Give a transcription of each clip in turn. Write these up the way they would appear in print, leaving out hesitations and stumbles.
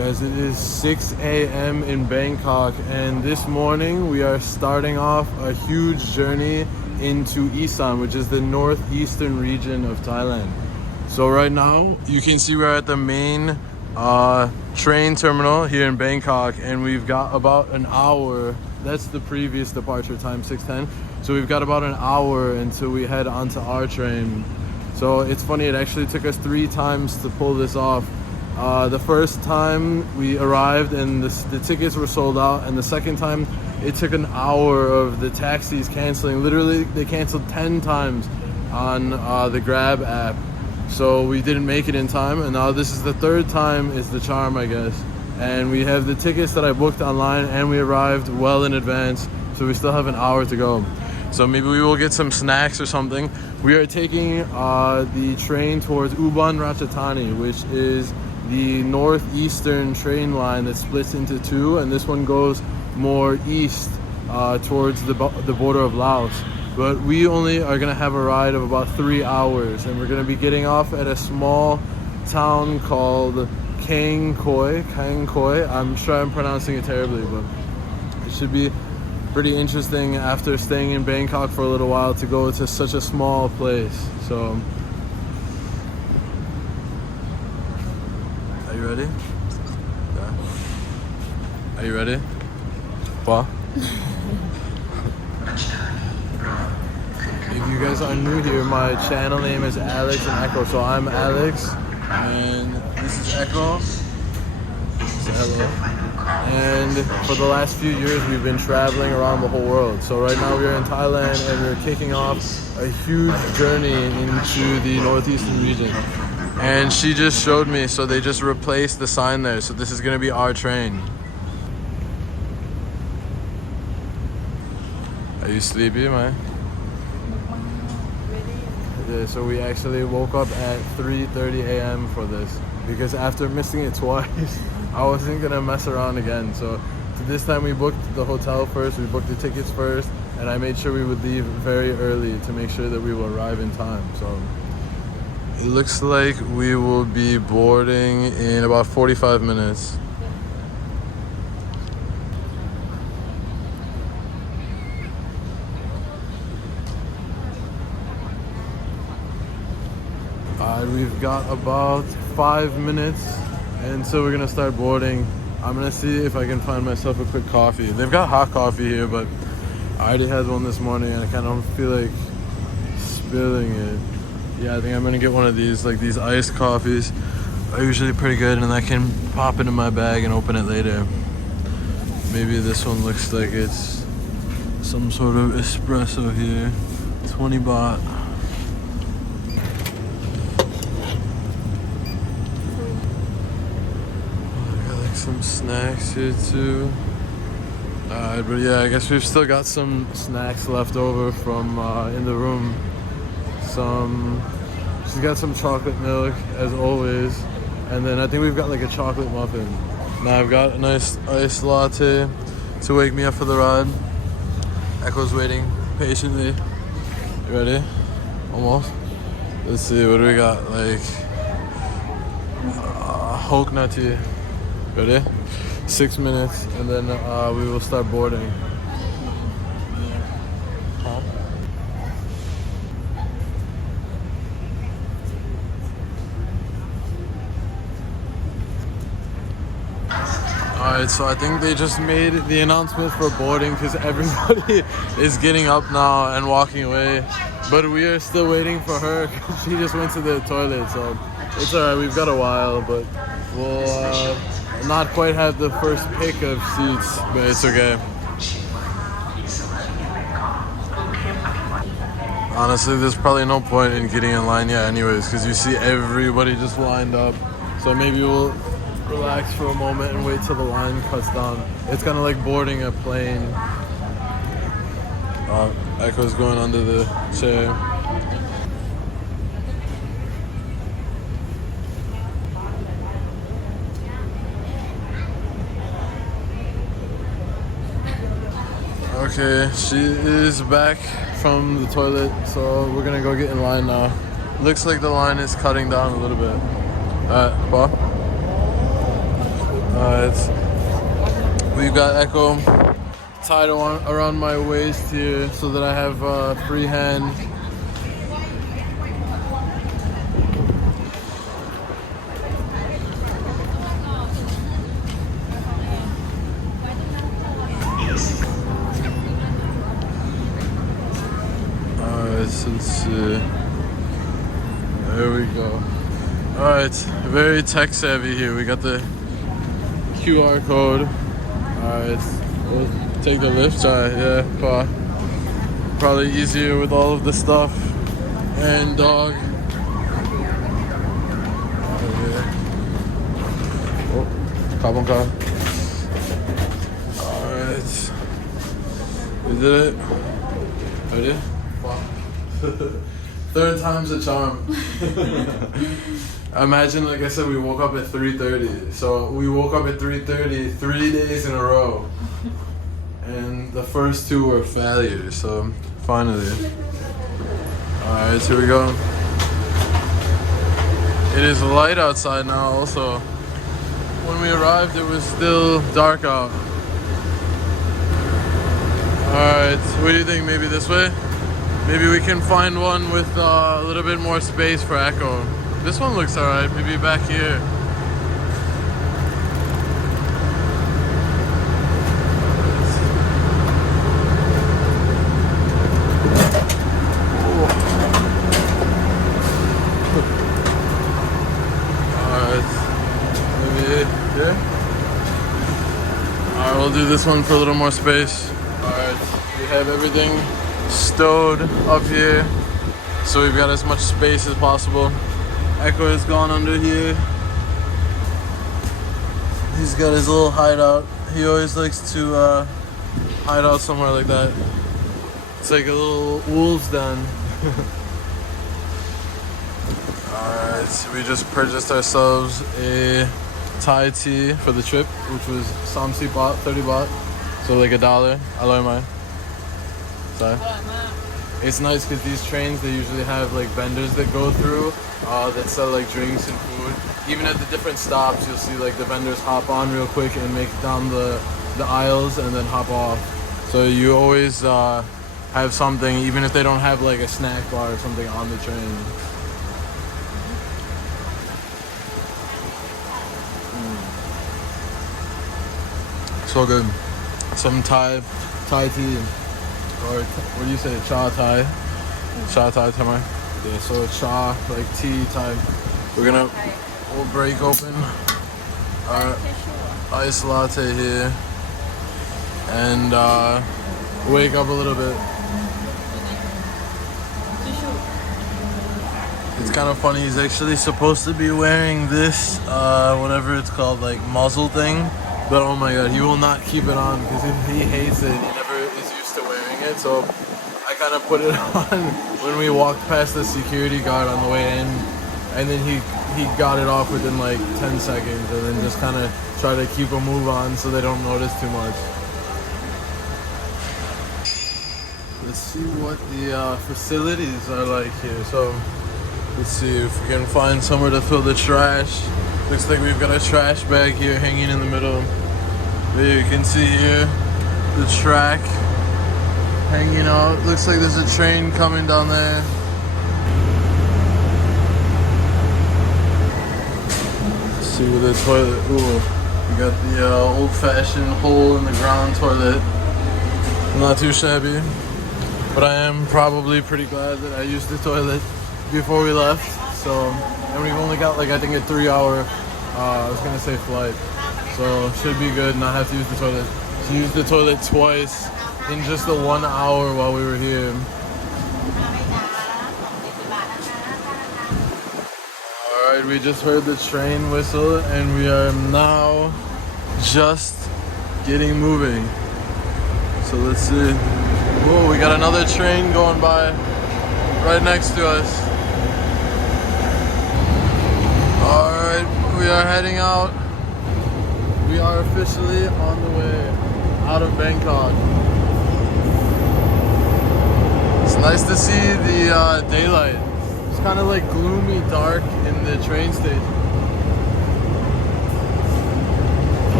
Guys, it is 6 a.m. in Bangkok, and this morning we are starting off a huge journey into Isan, which is the northeastern region of Thailand. So right now you can see we're at the main train terminal here in Bangkok, and we've got about an hour. That's the previous departure time, 6:10. So we've got about an hour until we head onto our train. So it's funny, it actually took us 3 times to pull this off. The first time we arrived and the tickets were sold out, and the second time it took an hour of the taxis canceling. Literally, they canceled 10 times on the Grab app. So we didn't make it in time, and now this is the third time is the charm, I guess. And we have the tickets that I booked online, and we arrived well in advance, so we still have an hour to go. So maybe we will get some snacks or something. We are taking the train towards Ubon Ratchathani, which is the northeastern train line that splits into 2, and this one goes more east towards the border of Laos. But we only are gonna have a ride of about 3 hours, and we're gonna be getting off at a small town called Kang Khoi. I'm sure I'm pronouncing it terribly, but it should be pretty interesting after staying in Bangkok for a little while to go to such a small place. So are you ready? Yeah. Are you ready? What? If you guys are new here, my channel name is Alex and Echo. So I'm Alex, and this is Echo. Say hello. And for the last few years, we've been traveling around the whole world. So right now we are in Thailand, and we're kicking off a huge journey into the northeastern region. And she just showed me, so they just replaced the sign there. So this is gonna be our train. Are you sleepy, man? Yeah, so we actually woke up at 3:30 a.m. for this, because after missing it twice, I wasn't gonna mess around again. So this time we booked the hotel first, we booked the tickets first, and I made sure we would leave very early to make sure that we will arrive in time. So it looks like we will be boarding in about 45 minutes. We've got about 5 minutes, and so we're gonna start boarding. I'm gonna see if I can find myself a quick coffee. They've got hot coffee here, but I already had one this morning and I kind of don't feel like spilling it. Yeah, I think I'm gonna get one of these, like these iced coffees are usually pretty good, and I can pop it in my bag and open it later. Maybe this one looks like it's some sort of espresso here. 20 baht. Some snacks here too. But yeah, I guess we've still got some snacks left over from in the room. She's got some chocolate milk as always, and then I think we've got like a chocolate muffin. Now I've got a nice iced latte to wake me up for the ride. Echo's waiting patiently. You ready? Almost. Let's see, what do we got? Like Hulk nutty. Ready? 6 minutes, and then we will start boarding. Huh? Alright, so I think they just made the announcement for boarding because everybody is getting up now and walking away. But we are still waiting for her because she just went to the toilet, so it's alright, we've got a while, but we'll not quite have the first pick of seats, but it's okay. Honestly, there's probably no point in getting in line yet anyways, because you see everybody just lined up. So maybe we'll relax for a moment and wait till the line cuts down. It's kind of like boarding a plane. Echo's going under the chair. Okay, she is back from the toilet, so we're gonna go get in line now. Looks like the line is cutting down a little bit. Alright, Paul? We've got Echo tied around my waist here so that I have free hand. So let's see. There we go. Alright, very tech savvy here. We got the QR code. Alright, we'll take the lift. Alright, yeah, probably easier with all of the stuff and dog. Oh, cop on car. Alright, we did it. Ready? Third time's a charm. Imagine, like I said, we woke up at 3:30. So we woke up at 3:30 3 days in a row. And the first two were failures, so finally. Alright, here we go. It is light outside now also. When we arrived, it was still dark out. Alright, what do you think? Maybe this way? Maybe we can find one with a little bit more space for Echo. This one looks alright, maybe back here. Alright, maybe here? Alright, we'll do this one for a little more space. Alright, we have everything stowed up here, so we've got as much space as possible. Echo has gone under here. He's got his little hideout. He always likes to hide out somewhere like that. It's like a little wolf's den. Alright, so we just purchased ourselves a Thai tea for the trip, which was Samsi baht, 30 baht, so like $1. Aloy mai. It's nice because these trains, they usually have like vendors that go through that sell like drinks and food. Even at the different stops, you'll see like the vendors hop on real quick and make down the aisles and then hop off. So you always have something, even if they don't have like a snack bar or something on the train. So good. Some Thai tea. Or what do you say? Cha Thai? Cha Thai, Tamai? Yeah, so cha, like tea Thai. We'll break open our iced latte here and wake up a little bit. It's kind of funny, he's actually supposed to be wearing this, whatever it's called, like muzzle thing. But oh my god, he will not keep it on because he hates it. He never is used to wearing it. So I kind of put it on when we walked past the security guard on the way in. And then he got it off within like 10 seconds. And then just kind of try to keep a move on so they don't notice too much. Let's see what the facilities are like here. So let's see if we can find somewhere to throw the trash. Looks like we've got a trash bag here hanging in the middle. There you can see here the track hanging out. Looks like there's a train coming down there. Let's see where the toilet. Ooh, we got the old-fashioned hole in the ground toilet. Not too shabby, but I am probably pretty glad that I used the toilet before we left. So, and we've only got like I think a 3-hour, I was gonna say flight. So should be good, not have to use the toilet. So used the toilet twice in just the 1 hour while we were here. Alright, we just heard the train whistle and we are now just getting moving. So let's see. Whoa, we got another train going by right next to us. Alright, we are heading out. We are officially on the way out of Bangkok. It's nice to see the daylight. It's kind of like gloomy dark in the train station.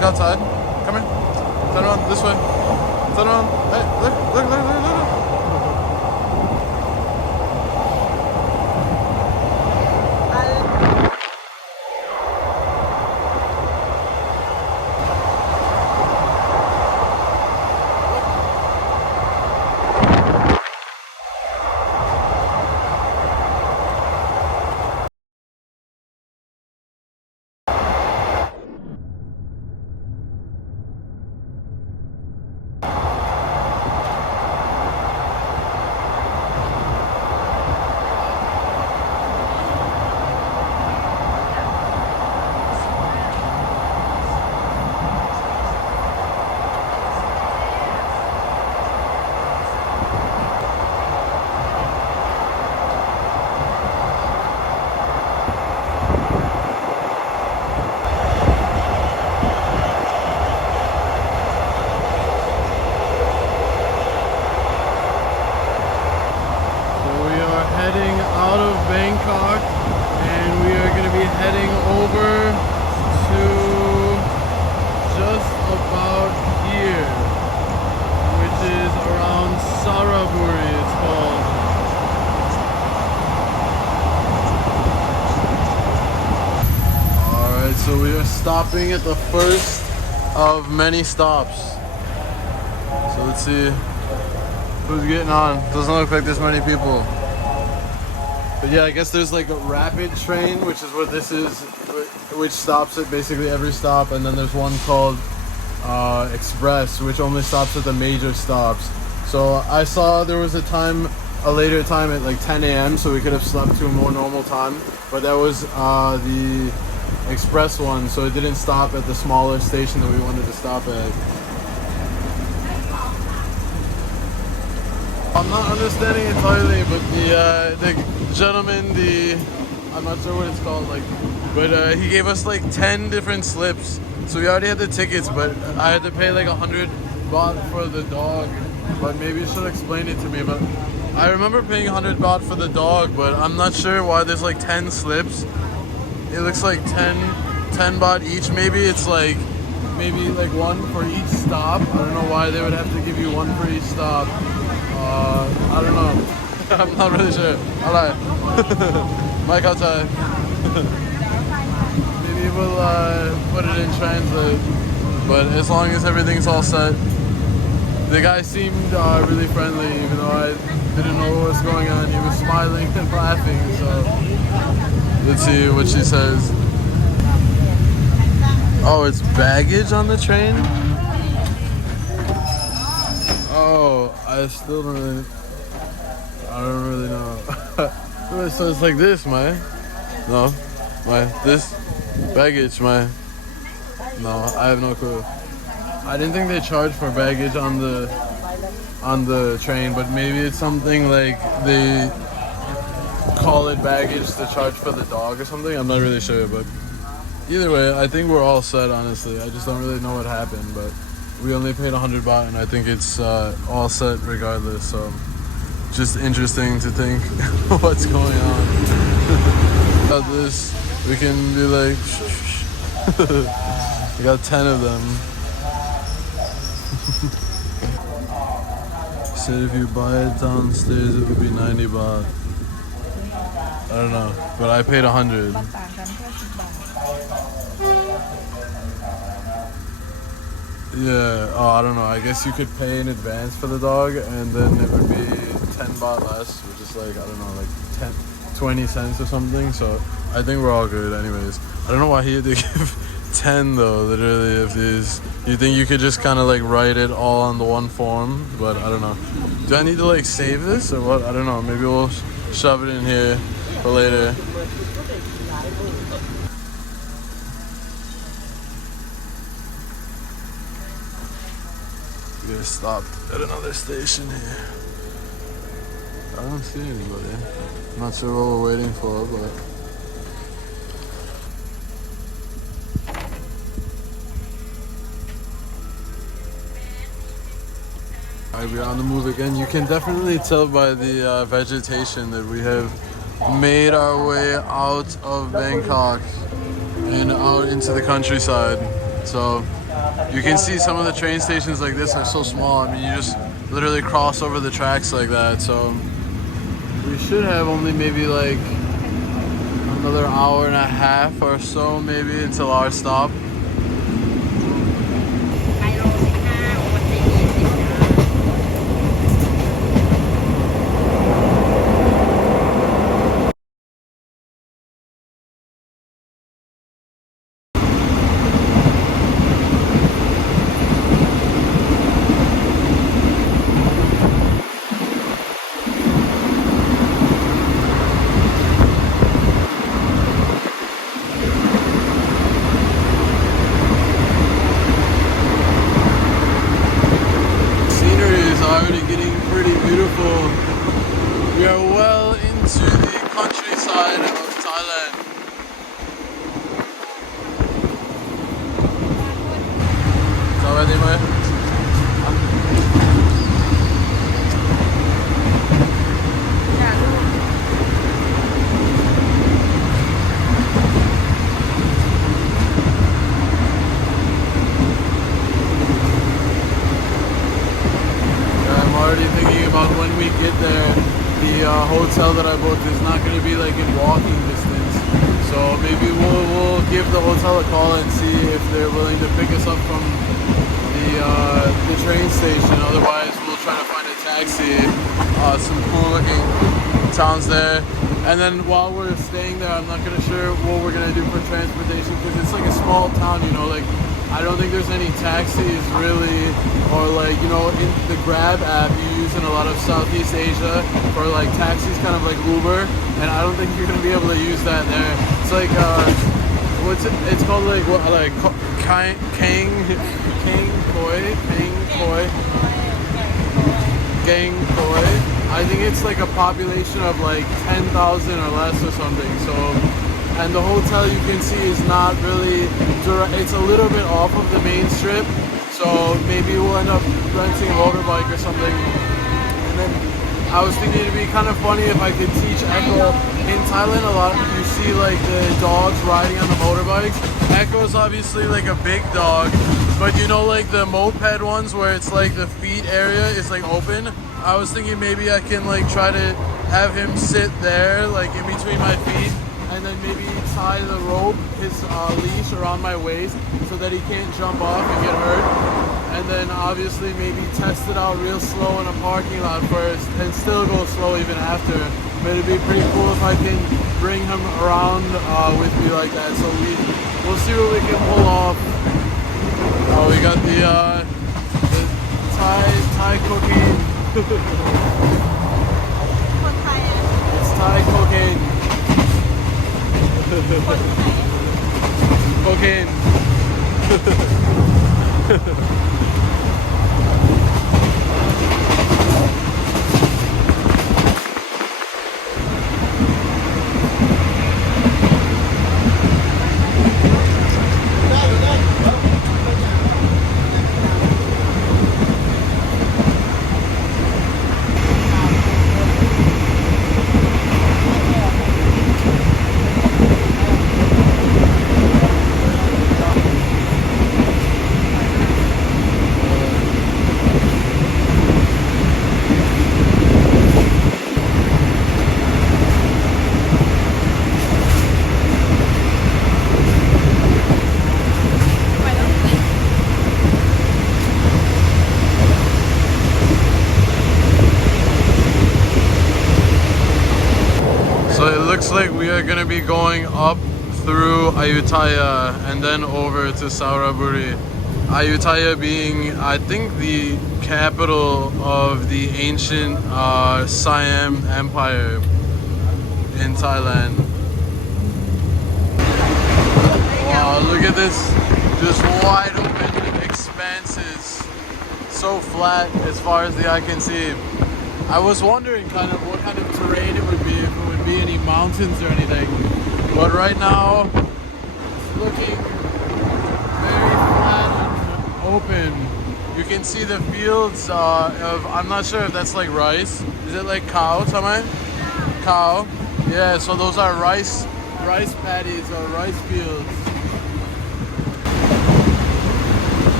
outside. Come here. Turn around this way. Turn around. Hey, look. Heading out of Bangkok, and we are going to be heading over to just about here, which is around Saraburi, it's called. Alright, so we are stopping at the first of many stops. So let's see who's getting on. Doesn't look like there's many people. But yeah, I guess there's like a rapid train, which is what this is, which stops at basically every stop, and then there's one called Express, which only stops at the major stops. So I saw there was a later time at like 10 a.m. so we could have slept to a more normal time, but that was the Express one, so it didn't stop at the smaller station that we wanted to stop at. I'm not understanding entirely, but the gentleman, I'm not sure what it's called, but he gave us like 10 different slips. So we already had the tickets, but I had to pay like 100 baht for the dog. But maybe you should explain it to me. But I remember paying 100 baht for the dog, but I'm not sure why there's like 10 slips. It looks like 10 baht each. Maybe it's like one for each stop. I don't know why they would have to give you one for each stop. I don't know. I'm not really sure. Alright. Mike outside. Maybe we'll put it in translate. But as long as everything's all set. The guy seemed really friendly, even though I didn't know what was going on. He was smiling and laughing, so let's see what she says. Oh, it's baggage on the train? Oh, I don't really know. So it's like this, this baggage, no, I have no clue. I didn't think they charged for baggage on the train, but maybe it's something like they call it baggage to charge for the dog or something. I'm not really sure, but either way, I think we're all set, honestly. I just don't really know what happened, but we only paid 100 baht, and I think it's all set regardless, so just interesting to think what's going on. About this, we can be like, we got 10 of them. Said if you buy it downstairs, it would be 90 baht. I don't know, but I paid 100. Yeah, oh, I don't know. I guess you could pay in advance for the dog, and then it would be 10 baht less, which is like, I don't know, like 20 cents or something. So I think we're all good anyways. I don't know why he had to give 10 though, literally. If these, you think you could just kind of like write it all on the one form, but I don't know. Do I need to like save this or what? I don't know. Maybe we'll shove it in here for later. We gotta stop at another station here. I don't see anybody. I'm not sure what we're waiting for, but alright, we're on the move again. You can definitely tell by the vegetation that we have made our way out of Bangkok and out into the countryside. So You can see some of the train stations like this are so small. I mean, you just literally cross over the tracks like that. So we should have only maybe like another hour and a half or so maybe until our stop. We are well into the countryside of Thailand. Sao bạn đi mày? I'm already thinking about when we get there. The hotel that I booked is not going to be like in walking distance, so maybe we'll give the hotel a call and see if they're willing to pick us up from the train station. Otherwise, we'll try to find a taxi. Some cool looking towns there, and then while we're staying there, I'm not gonna sure what we're gonna do for transportation because it's like a small town, you know, like. I don't think there's any taxis really, or like, you know, in the Grab app you use in a lot of Southeast Asia for like taxis, kind of like Uber, and I don't think you're gonna be able to use that there. It's like, what's it? It's called like what? Like Kang Koi. I think it's like a population of like 10,000 or less or something. So. And the hotel you can see is not really direct, it's a little bit off of the main strip, so maybe we'll end up renting a motorbike or something. And then I was thinking it'd be kind of funny if I could teach Echo. In Thailand a lot you see like the dogs riding on the motorbikes. Echo's obviously like a big dog, but you know, like the moped ones where it's like the feet area is like open. I was thinking maybe I can like try to have him sit there like in between my feet, and then maybe tie the rope, his leash around my waist so that he can't jump off and get hurt. And then obviously maybe test it out real slow in a parking lot first and still go slow even after. But it'd be pretty cool if I can bring him around with me like that. So we'll see what we can pull off. Oh, we got the Thai cocaine. It's Thai cocaine. Cocaine. Looks like we are going to be going up through Ayutthaya and then over to Sauraburi. Ayutthaya being, I think, the capital of the ancient Siam Empire in Thailand. Wow, look at this, just wide open expanses, so flat as far as the eye can see. I was wondering kind of what kind of terrain it would be, if it would be any mountains or anything. But right now, it's looking very flat and open. You can see the fields of, I'm not sure if that's like rice. Is it like cow, Tamay? Cow. Yeah, so those are rice paddies or rice fields.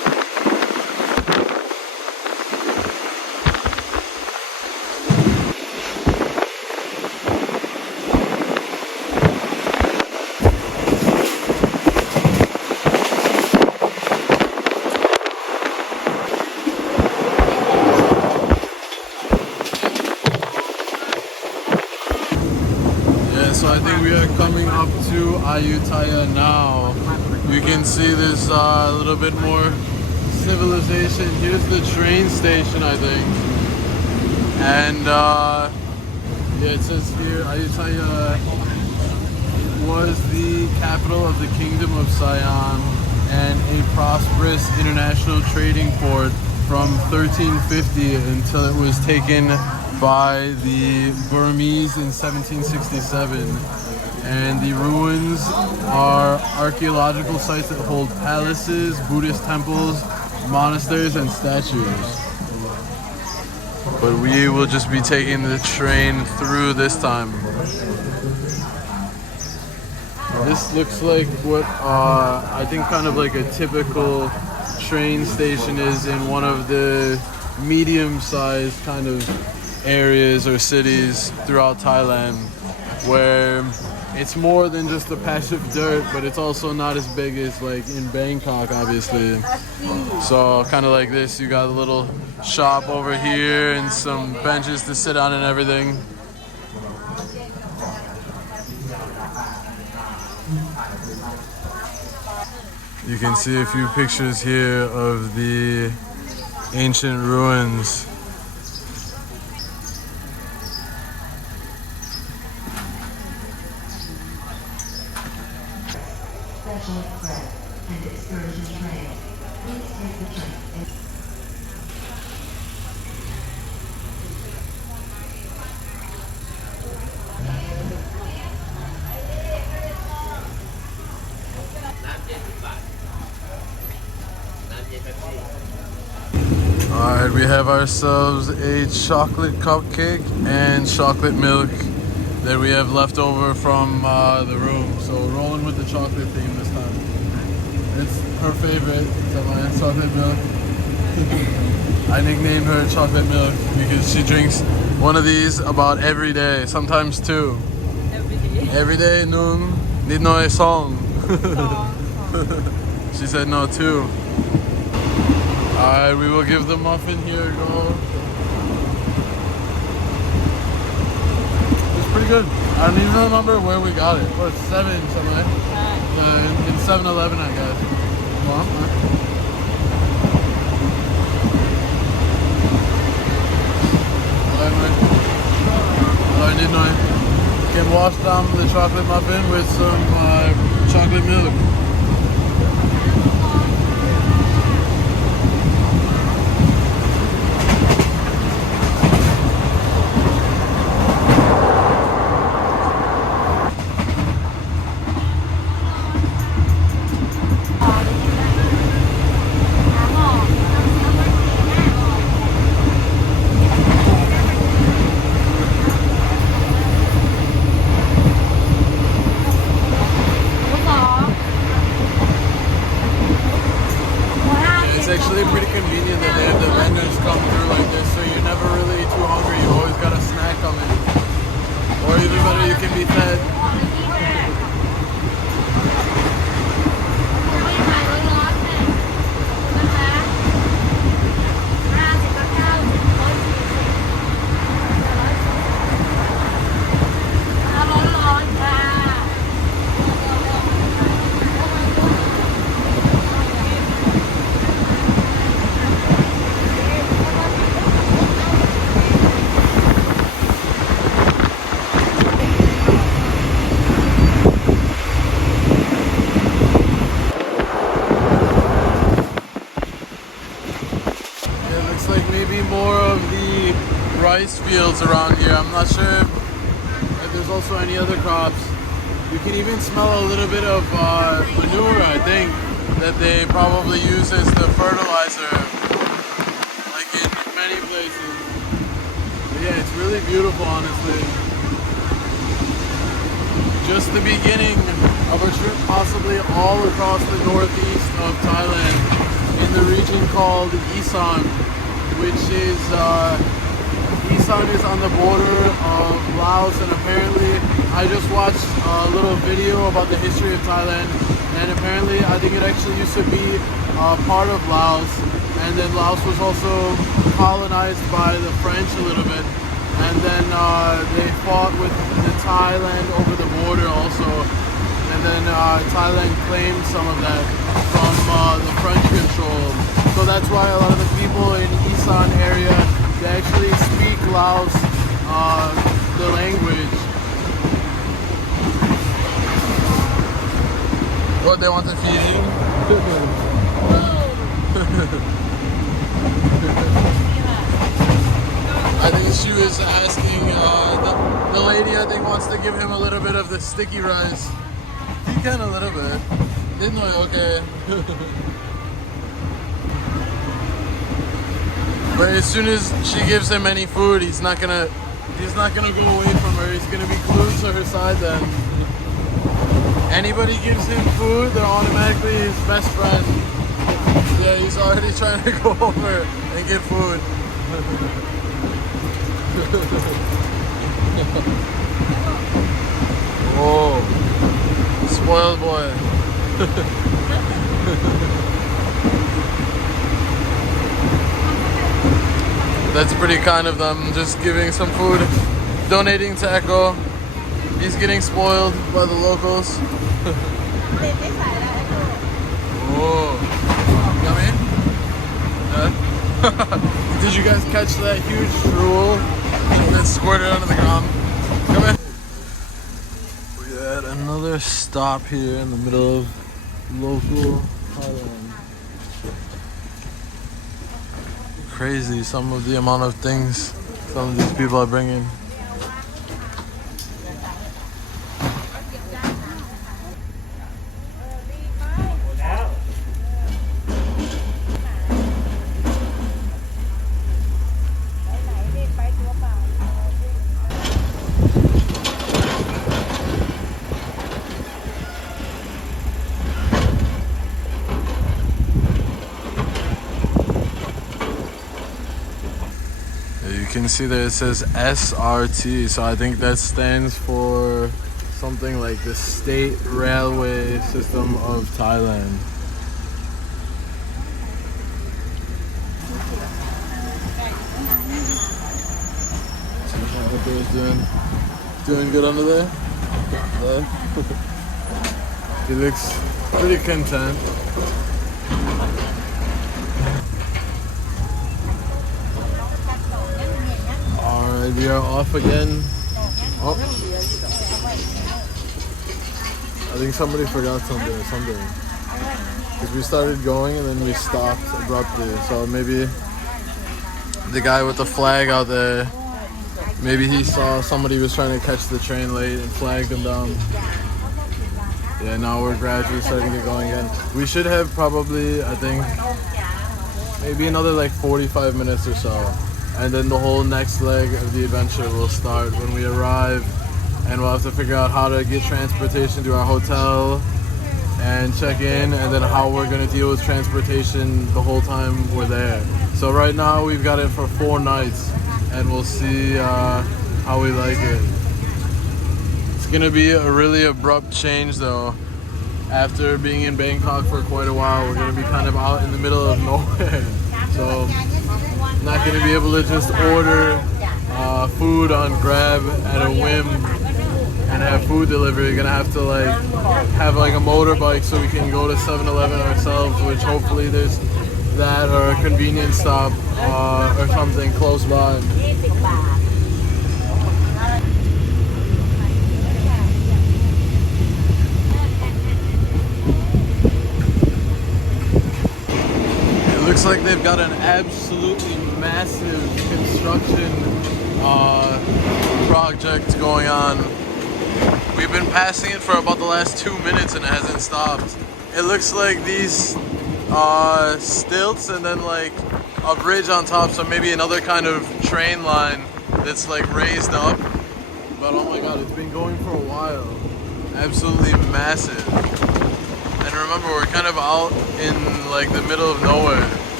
So I think we are coming up to Ayutthaya now. You can see there's a little bit more civilization. Here's the train station, I think. And yeah, it says here Ayutthaya was the capital of the Kingdom of Siam and a prosperous international trading port from 1350 until it was taken by the Burmese in 1767. And the ruins are archaeological sites that hold palaces, Buddhist temples, monasteries, and statues. But we will just be taking the train through this time. This looks like what I think kind of like a typical train station is in one of the medium-sized kind of areas or cities throughout Thailand, where it's more than just a patch of dirt, but it's also not as big as like in Bangkok, obviously. So kind of like this, you got a little shop over here and some benches to sit on and everything. You can see a few pictures here of the ancient ruins. Special Express and excursion train. Please take the train. Alright, we have ourselves a chocolate cupcake and chocolate milk that we have left over from the room. So we're rolling with the chocolate theme this time. It's her favorite, so my chocolate milk. I nicknamed her Chocolate Milk because she drinks one of these about every day, sometimes two. Every day. Every day, noon, need no a song. She said no, two. Alright, we will give the muffin here a go. It's pretty good. I don't even remember where we got it. Oh, it's 7 somewhere. Yeah, in 7-Eleven, I guess. Well, I didn't know. Can wash down the chocolate muffin with some chocolate milk. It's actually pretty convenient that they have the vendors come through like this, so you're never really too hungry. You always got a snack coming. Or even better, you can be fed. More of the rice fields around here. I'm not sure if there's also any other crops. You can even smell a little bit of manure, I think, that they probably use as the fertilizer, like in many places. But yeah, it's really beautiful, honestly. Just the beginning of a trip possibly all across the northeast of Thailand in the region called Isan, which is Isan is on the border of Laos, and apparently I just watched a little video about the history of Thailand, and apparently I think it actually used to be part of Laos, and then Laos was also colonized by the French a little bit, and then they fought with the Thailand over the border. border also. And then Thailand claimed some of that from the French control. So that's why a lot of the people in Isan area, they actually speak Laos, the language. What, they want to feed you? I think she was asking, the lady I think wants to give him a little bit of the sticky rice. He can a little bit. Didn't know, okay. But as soon as she gives him any food, he's not gonna go away from her. He's gonna be glued to her side then. Anybody gives him food, they're automatically his best friend. Yeah, he's already trying to go over and get food. Whoa, spoiled boy. That's pretty kind of them, just giving some food, donating to Echo. He's getting spoiled by the locals. Whoa. Yummy? Yeah. Did you guys catch that huge drool that squirted onto the ground? Come in. We had another stop here in the middle of local Thailand. Crazy some of the amount of things some of these people are bringing. You can see that it says SRT, so I think that stands for something like the State Railway System of Thailand. What they're doing good under there? He looks pretty content. We are off again. Oh, I think somebody forgot something or something. Because we started going and then we stopped abruptly. So maybe the guy with the flag out there, maybe he saw somebody was trying to catch the train late and flagged him down. Yeah, now we're gradually starting to get going again. We should have probably, I think, maybe another like 45 minutes or so. And then the whole next leg of the adventure will start when we arrive, and we'll have to figure out how to get transportation to our hotel and check in, and then how we're going to deal with transportation the whole time we're there. So right now we've got it for 4 nights, and we'll see how we like it. It's going to be a really abrupt change though. After being in Bangkok for quite a while, we're going to be kind of out in the middle of nowhere. So not going to be able to just order food on Grab at a whim and have food delivery. You're going to have to have a motorbike so we can go to 7-Eleven ourselves, which hopefully there's that or a convenience stop or something close by. Looks like they've got an absolutely massive construction project going on. We've been passing it for about the last 2 minutes and it hasn't stopped. It looks like these stilts and then like a bridge on top, so maybe another kind of train line that's like raised up. But oh my god, it's been going for a while. Absolutely massive. And remember, we're kind of out in like the middle of nowhere.